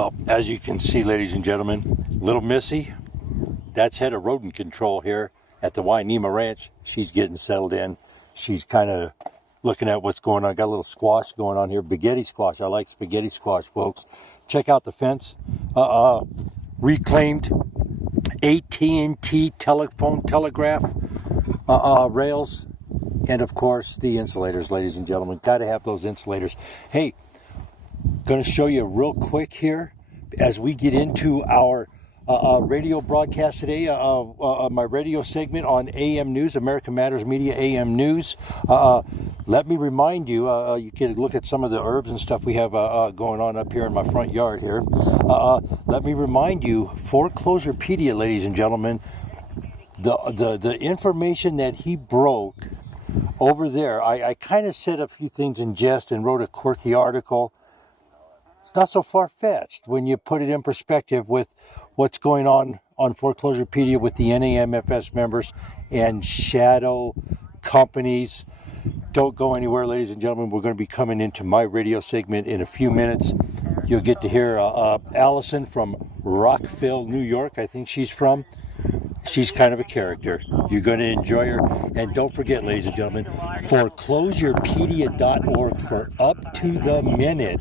Well, as you can see, ladies and gentlemen, little Missy, that's head of rodent control here at the Wainema Ranch. She's getting settled in. She's kind of looking at what's going on. Got a little squash going on here. Spaghetti squash. I like spaghetti squash, folks. Check out the fence. Reclaimed AT&T telephone telegraph rails. And, of course, the insulators, ladies and gentlemen. Got to have those insulators. Hey, going to show you real quick here as we get into our radio broadcast today, my radio segment on AM News, American Matters Media AM News. Let me remind you, you can look at some of the herbs and stuff we have going on up here in my front yard here. Let me remind you, Foreclosurepedia, ladies and gentlemen, the information that he broke over there, I kind of said a few things in jest and wrote a quirky article. It's not so far-fetched when you put it in perspective with what's going on Foreclosurepedia with the NAMFS members and shadow companies. Don't go anywhere, ladies and gentlemen. We're going to be coming into my radio segment in a few minutes. You'll get to hear Alison from Rockville, New York. I think she's from. She's kind of a character. You're going to enjoy her. And don't forget, ladies and gentlemen, foreclosurepedia.org for up to the minute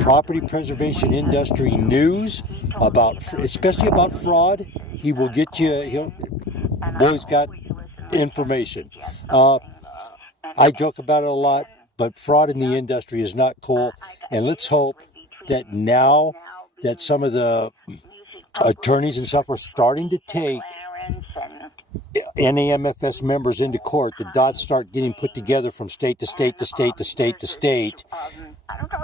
property preservation industry news especially about fraud. He will get you. Boy's got information. I joke about it a lot, but fraud in the industry is not cool. And let's hope that now that some of the attorneys and stuff are starting to take NAMFS members into court, the dots start getting put together from state to state to state to state to state.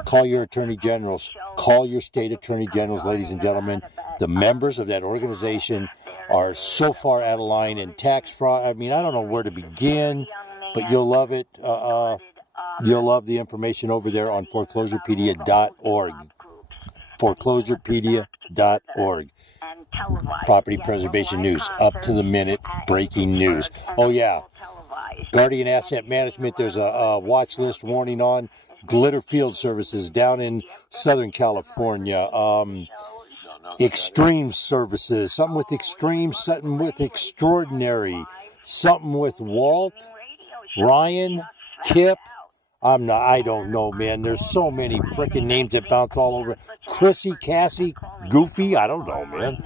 Call your attorney generals. Call your state attorney generals, ladies and gentlemen. The members of that organization are so far out of line in tax fraud. I mean, I don't know where to begin, but you'll love it. You'll love the information over there on foreclosurepedia.org. Foreclosurepedia.org. Property preservation news, up to the minute breaking news. Oh yeah, Guardian Asset Management, there's a watch list warning on Glitter Field Services down in Southern California. Extreme Services, something with extreme, something with extraordinary, something with Walt, Ryan, Kip. I don't know, man. There's so many freaking names that bounce all over. Chrissy, Cassie, Goofy, I don't know, man.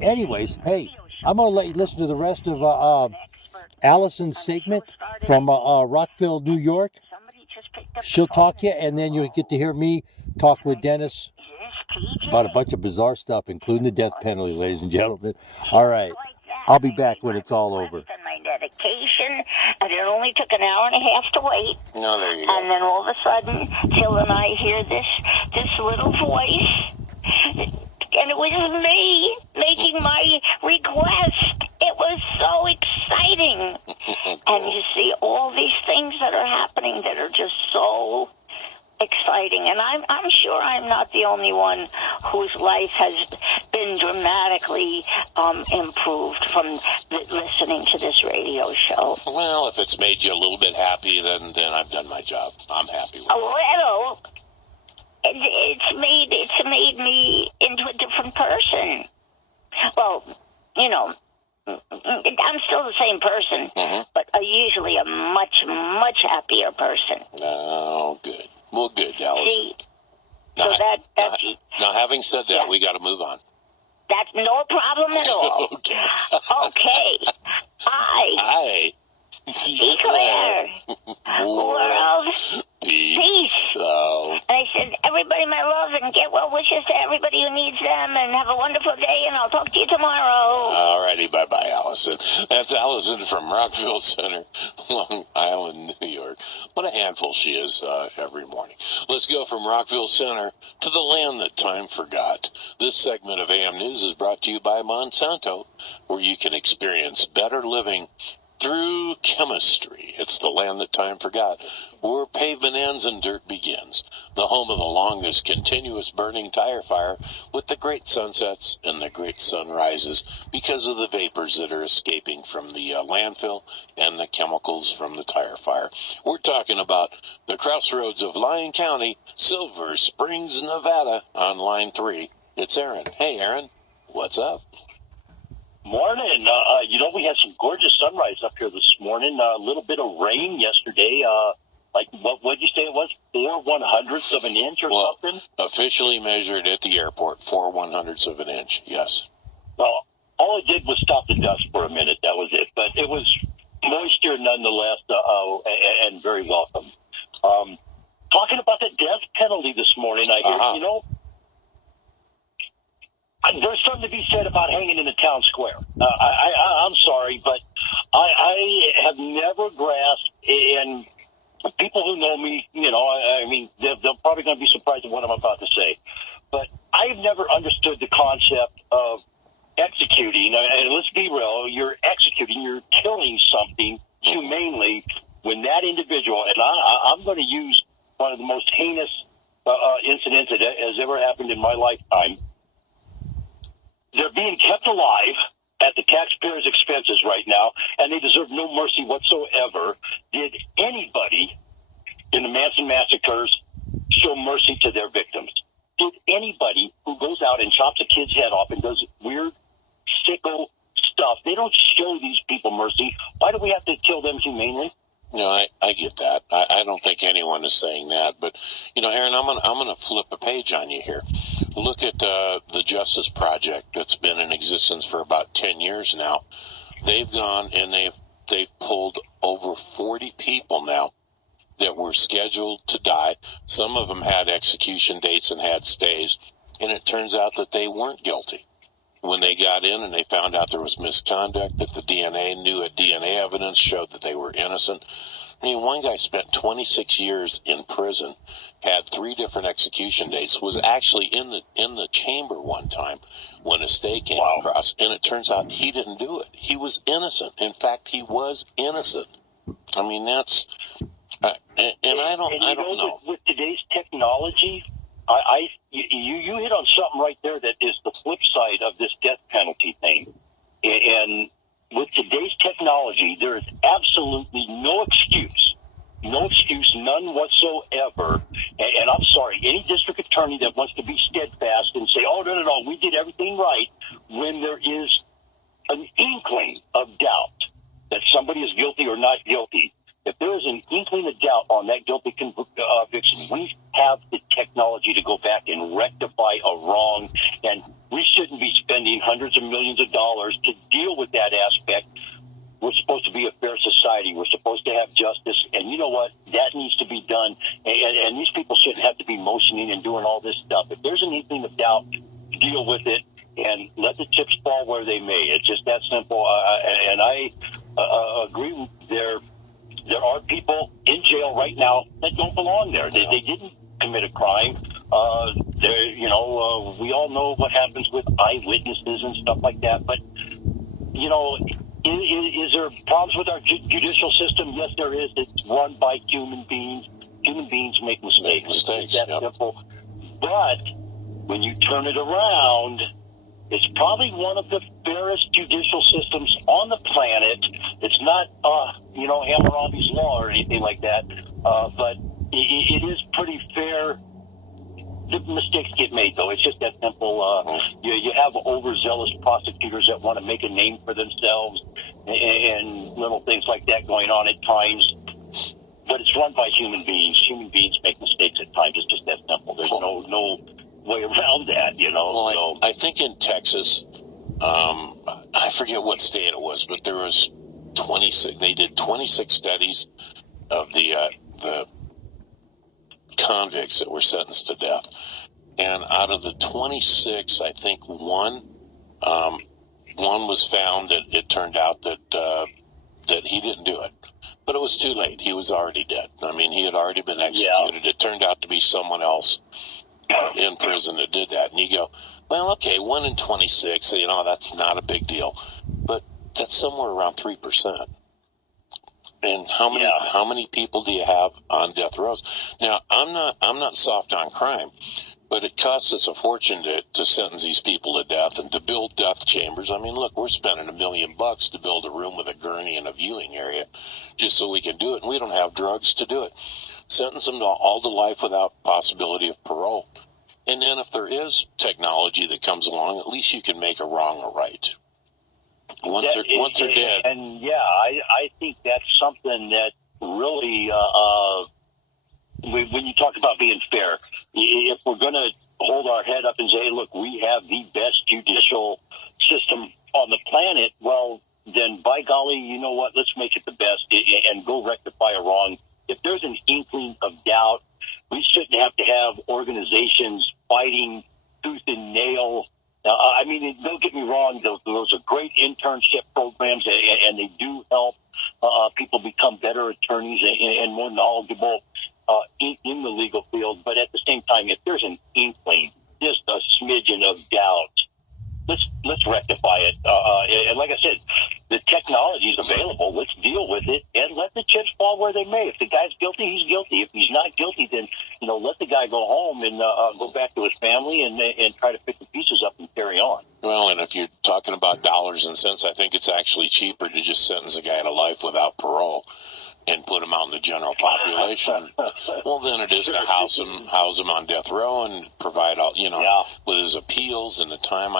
Anyways, hey, I'm going to let you listen to the rest of Alison's segment from Rockville, New York. She'll talk you, and then you'll get to hear me talk with Dennis about a bunch of bizarre stuff, including the death penalty, ladies and gentlemen. All right. I'll be back when it's all over. My dedication, and it only took an hour and a half to wait. No, there you go. And then all of a sudden, Phil and I hear this little voice, and it was me making my request. It was so exciting. And you see all these things that are happening that are just so exciting, and I'm sure I'm not the only one whose life has been dramatically improved from listening to this radio show. Well, if it's made you a little bit happy, then I've done my job. I'm happy with it. A little. It's made me into a different person. Well, you know, I'm still the same person, but usually a much, much happier person. Oh, good. Well, good, Alison. See, so now, having said that, we got to move on. That's no problem at all. Okay. I declare world peace. So. And I said, everybody my love, and get well wishes to everybody who needs them, and have a wonderful day, and I'll talk to you tomorrow. All righty, bye-bye, Alison. That's Alison from Rockville Center, Long Island, New York. What a handful she is every morning. Let's go from Rockville Center to the land that time forgot. This segment of AM News is brought to you by Monsanto, where you can experience better living through chemistry. It's the land that time forgot, where pavement ends and dirt begins. the home of the longest continuous burning tire fire with the great sunsets and the great sunrises because of the vapors that are escaping from the landfill and the chemicals from the tire fire. We're talking about the crossroads of Lyon County, Silver Springs, Nevada on line 3. It's Aaron. Hey, Aaron, what's up? Morning. We had some gorgeous sunrise up here this morning. A little bit of rain yesterday. What'd you say it was? 4/100ths of an inch or something? Officially measured at the airport, 4/100ths of an inch. Yes. Well, all it did was stop the dust for a minute. That was it. But it was moisture nonetheless, and very welcome. Talking about the death penalty this morning, I hear, there's something to be said about hanging in the town square. I'm sorry, but I have never grasped, and people who know me, they're probably going to be surprised at what I'm about to say. But I've never understood the concept of executing. And let's be real, you're executing, you're killing something humanely when that individual, and I'm going to use one of the most heinous incidents that has ever happened in my lifetime. They're being kept alive at the taxpayers' expenses right now, and they deserve no mercy whatsoever. Did anybody in the Manson massacres show mercy to their victims? Did anybody who goes out and chops a kid's head off and does weird, sicko stuff, they don't show these people mercy? Why do we have to kill them humanely? I get that. I don't think anyone is saying that. But, Aaron, I'm gonna flip a page on you here. Look at the Justice Project that's been in existence for about 10 years now. They've gone and they've pulled over 40 people now that were scheduled to die. Some of them had execution dates and had stays, and it turns out that they weren't guilty. When they got in and they found out there was misconduct, that the DNA evidence showed that they were innocent. I mean, one guy spent 26 years in prison, had 3 different execution dates, was actually in the chamber one time when a stay came across, and it turns out he didn't do it. He was innocent. In fact, he was innocent. I mean, that's I don't know. With today's technology, you hit on something right there that is the flip side of this death penalty thing. And with today's technology, there is absolutely no excuse, none whatsoever. And I'm sorry, any district attorney that wants to be steadfast and say, oh, no, we did everything right, when there is an inkling of doubt that somebody is guilty or not guilty, if there is an inkling of doubt on that guilty conviction, we have the technology to go back and rectify a wrong, and we shouldn't be spending hundreds of millions of dollars to deal with that aspect. We're supposed to be a fair society. We're supposed to have justice, and you know what? That needs to be done, and these people shouldn't have to be motioning and doing all this stuff. If there's an inkling of doubt, deal with it, and let the chips fall where they may. It's just that simple, and I agree there. There are people in jail right now that don't belong there. They didn't commit a crime. We all know what happens with eyewitnesses and stuff like that. But, is there problems with our judicial system? Yes, there is. It's run by human beings. Human beings make mistakes. It's that simple. But when you turn it around, it's probably one of the fairest judicial systems on the planet. It's not, Hammurabi's Law or anything like that, but it is pretty fair. The mistakes get made, though. It's just that simple. You have overzealous prosecutors that want to make a name for themselves and little things like that going on at times. But it's run by human beings. Human beings make mistakes at times. It's just that simple. There's no way around that, Well, I think in Texas, I forget what state it was, but there was 26. They did 26 studies of the convicts that were sentenced to death, and out of the 26, I think one was found that it turned out that he didn't do it, but it was too late. He was already dead. I mean, he had already been executed. Yeah. It turned out to be someone else in prison that did that, and you go, well, okay, 1 in 26, that's not a big deal, but that's somewhere around 3%. And how many people do you have on death rows? Now, I'm not soft on crime, but it costs us a fortune to sentence these people to death and to build death chambers. I mean, look, we're spending $1 million to build a room with a gurney and a viewing area just so we can do it, and we don't have drugs to do it. Sentence them to all to life without possibility of parole. And then if there is technology that comes along, at least you can make a wrong a right. Once they're dead. And yeah, I think that's something that really, when you talk about being fair, if we're going to hold our head up and say, hey, look, we have the best judicial system on the planet, well, then by golly, you know what, let's make it the best and go rectify a wrong. If there's an inkling of doubt, we shouldn't have to have organizations fighting tooth and nail. I mean, don't get me wrong, those are great internship programs, and they do help people become better attorneys and more knowledgeable in the legal field. But at the same time, if there's an inkling, just a smidgen of doubt, let's rectify it. And like I said, the technology is available. Let's deal with it and let the chips fall where they may. If the guy's guilty, he's guilty. If he's not guilty, then let the guy go home and go back to his family and try to pick the pieces up and carry on. Well, and if you're talking about dollars and cents, I think it's actually cheaper to just sentence a guy to life without parole and put him out in the general population. Well, then it is to house him on death row and provide all, with his appeals and the time.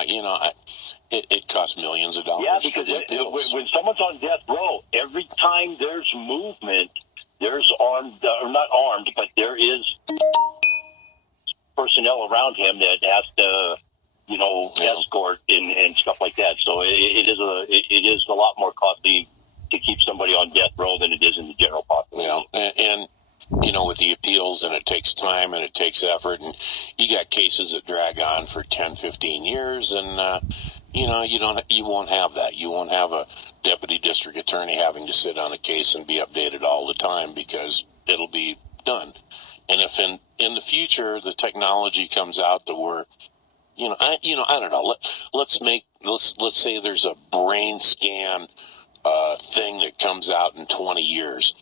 It costs millions of dollars. Yeah, because when someone's on death row, every time there's movement, there's not armed, but there is personnel around him that has to, escort and stuff like that. So it is a lot more costly to keep somebody on death row than it is in the general population. Yeah, and with the appeals, and it takes time and it takes effort, and you got cases that drag on for 10, 15 years, and you won't have that. You won't have a deputy district attorney having to sit on a case and be updated all the time because it'll be done. And if in the future the technology comes out that we're, I don't know. Let's say there's a brain scan thing that comes out in 20 years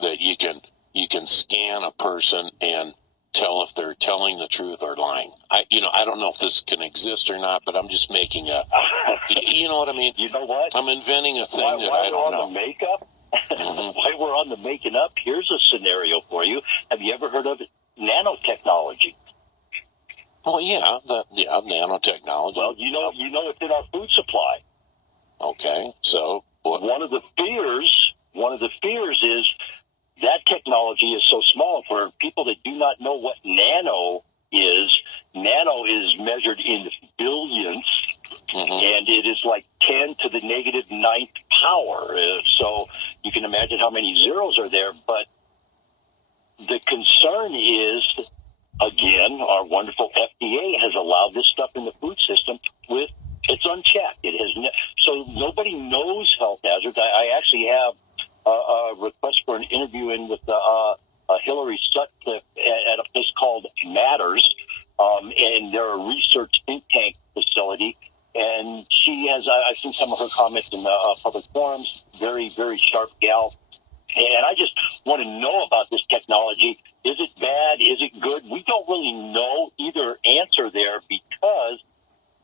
that you can scan a person and tell if they're telling the truth or lying. I don't know if this can exist or not, but I'm just making you know what I mean? You know what? I'm inventing a thing that I don't know. The makeup, while we're on the making up, here's a scenario for you. Have you ever heard of nanotechnology? Well, yeah, nanotechnology. Well, it's in our food supply. Okay, so what? One of the fears is that technology is so small. For people that do not know what nano is measured in billions, and it is like 10 to the negative 9th power. So you can imagine how many zeros are there. But the concern is, again, our wonderful FDA has allowed this stuff in the food system it's unchecked. It has so nobody knows health hazards. I actually have a request for an interview in with Hillary Sutcliffe at a place called Matters, and they're a research think tank facility. And she has, I've seen some of her comments in public forums, very, very sharp gal. And I just want to know about this technology. Is it bad? Is it good? We don't really know either answer there because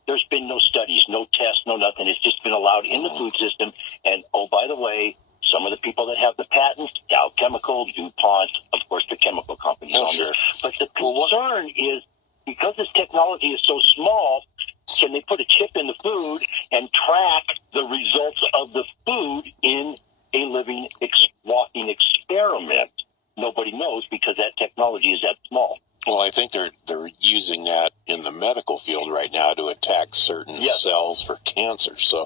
there's been no studies, no tests, no nothing. It's just been allowed in the food system. And, oh, by the way, some of the people that have the patents, Dow Chemical, DuPont, of course, the chemical companies. Oh, sure. But the concern is because this technology is so small, can they put a chip in the food and track the results of the food in a living, walking experiment? Nobody knows because that technology is that small. Well, I think they're using that in the medical field right now to attack certain cells for cancer. So,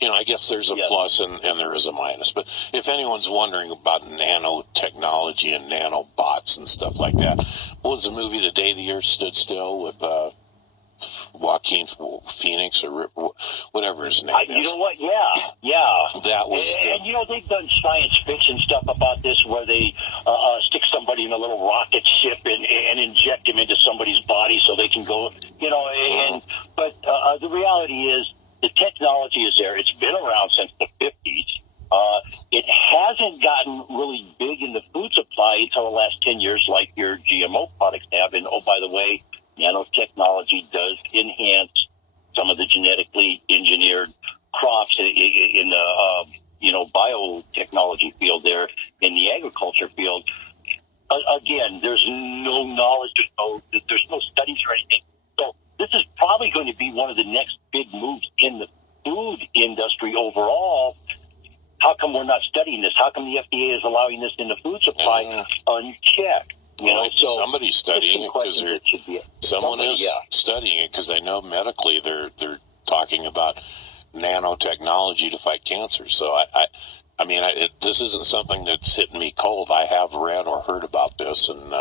I guess there's a plus and there is a minus. But if anyone's wondering about nanotechnology and nanobots and stuff like that, what was the movie The Day the Earth Stood Still with Joaquin Phoenix or whatever his name is? You know what? Yeah. That was and they've done science fiction stuff about this where they stick somebody in a little rocket ship and inject him into somebody's body so they can go, but the reality is the technology is there. It's been around since the 50s. It hasn't gotten really big in the food supply until the last 10 years, like your GMO products have. And, oh, by the way, nanotechnology does enhance some of the genetically engineered crops in the, biotechnology field there, in the agriculture field. Again, there's no knowledge, there's no studies or anything. So this is probably going to be one of the next big moves in the food industry overall. How come we're not studying this? How come the FDA is allowing this in the food supply unchecked? So somebody's studying it because someone is studying it, because I know medically they're talking about nanotechnology to fight cancer. So I mean, this isn't something that's hitting me cold. I have read or heard about this, and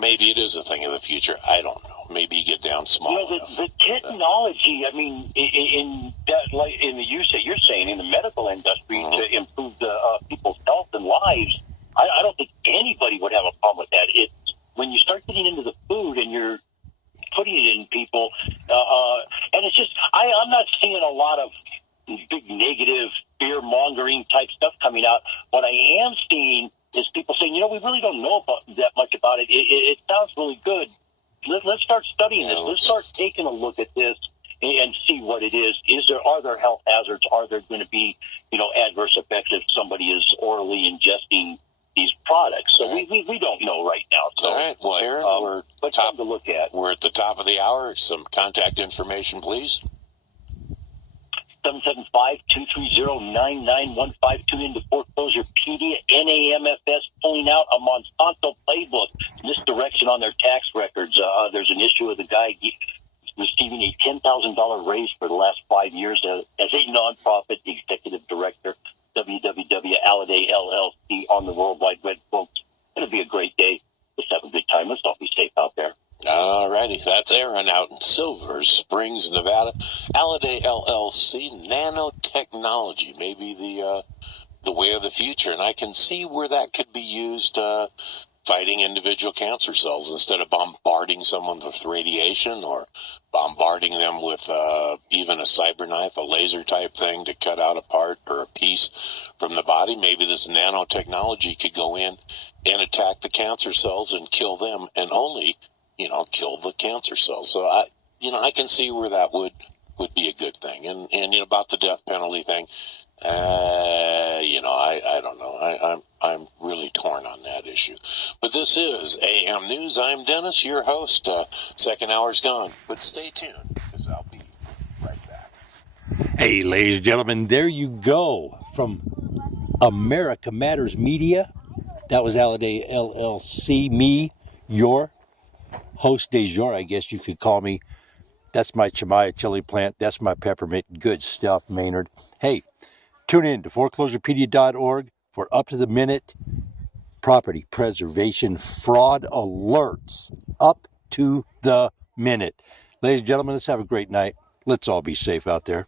maybe it is a thing of the future. I don't know. Maybe you get down small enough. The technology. I mean, in that, like in the use that you're saying in the medical industry to improve the people's health and lives, I don't think anybody would have a problem with that. It's when you start getting into the food and you're putting it in people, and it's just I'm not seeing a lot of big negative fear-mongering type stuff coming out. What I am seeing is people saying, we really don't know that much about it. It sounds really good. Let's start studying this. Let's start taking a look at this and see what it is. Are there health hazards? Are there going to be, adverse effects if somebody is orally ingesting these products? So we don't know right now. So, all right. Well, Aaron, something to look at. We're at the top of the hour. Some contact information, please. 775-230-9915. Tune into Foreclosurepedia, NAMFS pulling out a Monsanto playbook, misdirection on their tax records. There's an issue with a guy receiving a $10,000 raise for the last 5 years as a nonprofit executive director, www.Alliday LLC on the World Wide Web, folks. It'll be a great day. Let's have a good time. Let's all be safe out there. All righty, that's Aaron out in Silver Springs, Nevada. Alliday LLC, nanotechnology, maybe the way of the future, and I can see where that could be used fighting individual cancer cells instead of bombarding someone with radiation or bombarding them with even a cyber knife, a laser type thing to cut out a part or a piece from the body. Maybe this nanotechnology could go in and attack the cancer cells and kill them, and only kill the cancer cells. So I can see where that would be a good thing. And about the death penalty thing, I don't know. I'm really torn on that issue. But this is AM News. I'm Dennis, your host. Second hour's gone, but stay tuned because I'll be right back. Hey, ladies and gentlemen, there you go from America Matters Media. That was Alliday LLC. Me, your host de jour, I guess you could call me. That's my Chimaya chili plant. That's my peppermint. Good stuff, Maynard. Hey, tune in to foreclosurepedia.org for up-to-the-minute property preservation fraud alerts. Up to the minute. Ladies and gentlemen, let's have a great night. Let's all be safe out there.